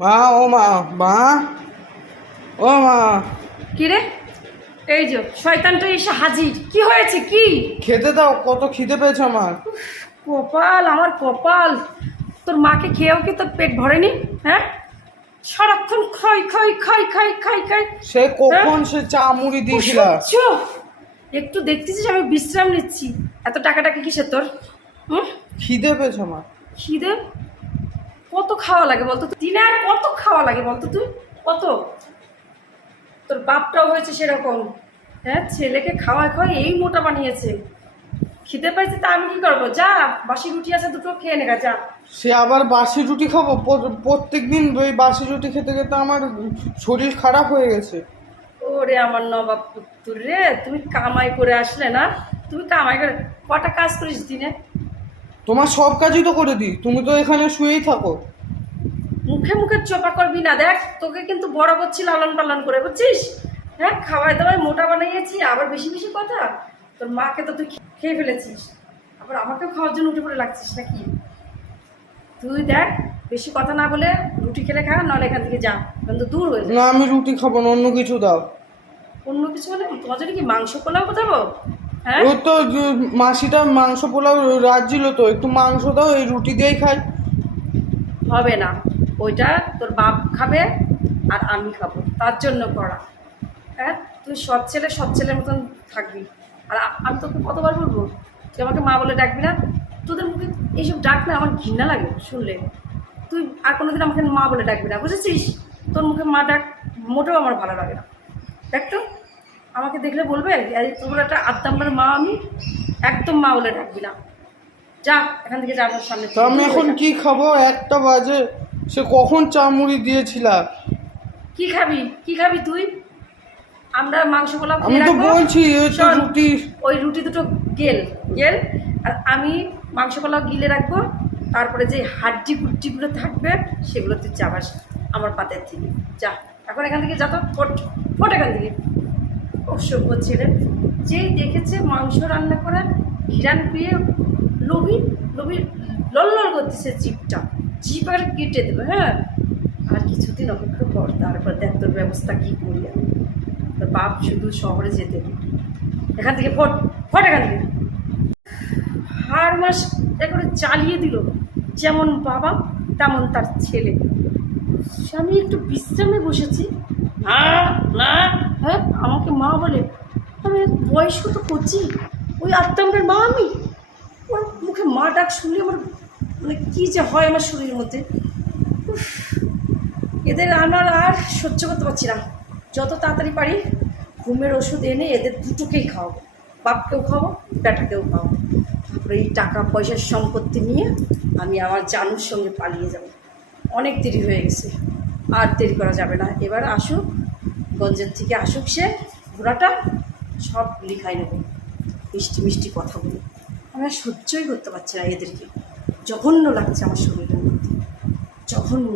মা ও মা মা ও মা। কি রে? এই যে শয়তানটা এসে হাজির। কি হয়েছে? কি? খেতে দাও কত খিদে পেয়েছে আমার। কপাল আমার কপাল। তোর মাকে খেয়েও কি তোর পেট ভরেনি? হ্যাঁ? সারাক্ষণ খাই খাই খাই খাই খাই খাই। সে কখন সে চা মুড়ি দিয়েছিল? একটু দেখতেছিস আমি বিশ্রাম নিচ্ছি। এত টাকাটাকে কিসের তোর? খিদে পেয়েছে আমার। খিদে? কত খাওয়া লাগে বলতো? দিনে আর কত খাওয়া লাগে বলতো তুই? কত? তোর বাপটাও হয়েছে সেরকম। হ্যাঁ ছেলেকে খাওয়া খাওয়া এই মোটা বানিয়েছে। খিদে পাইছে তা আমি কি করব? যা বাসি রুটি আছে দুটো খেয়ে নেগা যা। সে আবার বাসি রুটি খাব? প্রত্যেক দিন ওই বাসি রুটি খেতে খেতে আমার শরীর খারাপ হয়ে গেছে। ওরে আমার নবাব পুত্তুর রে তুমি কামাই করে আসলে না? তুমি কামাই করে কটা কাজ করিস দিনে? তোমার সব কাজই তো করে দিই তুমি তো এখানে শুয়েই থাকো। মুখে মুখে চোপা করবি না দেখ তোকে কিন্তু বড় করছি লালন পালন করে বুঝছিস? হ্যাঁ খাওয়াই দাওয়াই মোটা বানিয়েছি আবার বেশি বেশি কথা। তোর মাকে তো তুই খেয়ে ফেলেছিস। আবার আমাকেও খাওয়ার জন্য উঠে পড়ে লাগছিস নাকি? তুই দেখ বেশি কথা না বলে রুটি খেলে খা নাহলে এখান থেকে যা কিন্তু দূর হয়ে না আমি রুটি খাব না অন্য কিছু দাও। অন্য কিছু হলে তোমার জন্য কি মাংস পোলাও কোথাবো হ্যাঁ? ওই তো মাসিটা মাংস পোলাও রাজ্যিল তো একটু মাংস দাও এই রুটি দিয়েই খাই। হবে না ওইটা তোর বাপ খাবে আর আমি খাব তার জন্য করা। হ্যাঁ তুই সৎ ছেলে সৎ ছেলের মতন থাকবি। আর আমি তোকে কতবার বলব তুই আমাকে মা বলে ডাকবি না? তোদের মুখে এইসব ডাক না আমার ঘৃণা লাগে শুনলে। তুই আর কোনোদিন আমাকে মা বলে ডাকবি না বুঝেছিস? তোর মুখে মা ডাক মোটেও আমার ভালো লাগে না। দেখ তো। আমাকে দেখলে বলবে তোর একটা আদ্দাম্বার মা আমি একদম মা বলে ডাকবি না। যা এখান থেকে যা আমার সামনে আমি এখন কি খাব? একটা বাজে সে কখন চা মুড়ি দিয়েছিল? কি খাবি? কি খাবি তুই? আমরা মাংস পোলাও আমি তো বলছি রুটি। ওই রুটি দুটো গেল গেল আর আমি মাংস পোলাও গিলে রাখব। তারপরে যে হাড্ডি কুট্টিগুলো থাকবে সেগুলো তুই চাবাস আমার পাতের থেকে যা এখন এখান থেকে যা তো ফোট ফোট এখান থেকে। অসভ্য ছেলে। যেই দেখেছে মাংস রান্না করার ঘিরান পেয়ে লোভি লোভি লল লল করতেছে জিপটা। জিপ আর কেটে দেবে হ্যাঁ? আর কিছুদিন অপেক্ষা কর, তারপর দেখ তোর ব্যবস্থা কী করি আমি। তোর বাপ শুধু শহরে যেতে এখান থেকে ফট ফট এখান থেকে। হার মাস একবারে চালিয়ে দিল। যেমন বাবা, তেমন তার ছেলে। আমি একটু বিশ্রামে বসেছি। হ্যাঁ আমাকে মা বলে আমি বয়স্ক তো করছি ওই আত্মাম্বের মা আমি? ওর মুখে মা ডাক শুনলে আমার মানে কী যে হয় আমার শরীরের মধ্যে। এদের আমার আর সহ্য করতে পারছি না। যত তাড়াতাড়ি পারি ঘুমের ওষুধ এনে এদের দুটোকেই খাওয়াবো। বাপকেও খাওয়াবো বেটাকেও খাওয়াবো। তারপরে এই টাকা পয়সার সম্পত্তি নিয়ে আমি আমার জানুর সঙ্গে পালিয়ে যাব। অনেক দেরি হয়ে গেছে। আর দেরি করা যাবে না। এবার আসুক, গঞ্জের থেকে আসুক সে, ঘোড়াটা সব লিখাই নেব, মিষ্টি মিষ্টি কথা বলে আমরা সহ্যই করতে পারছি না এদেরকে। জঘন্য লাগছে আমার শরীরের মধ্যে। জঘন্য।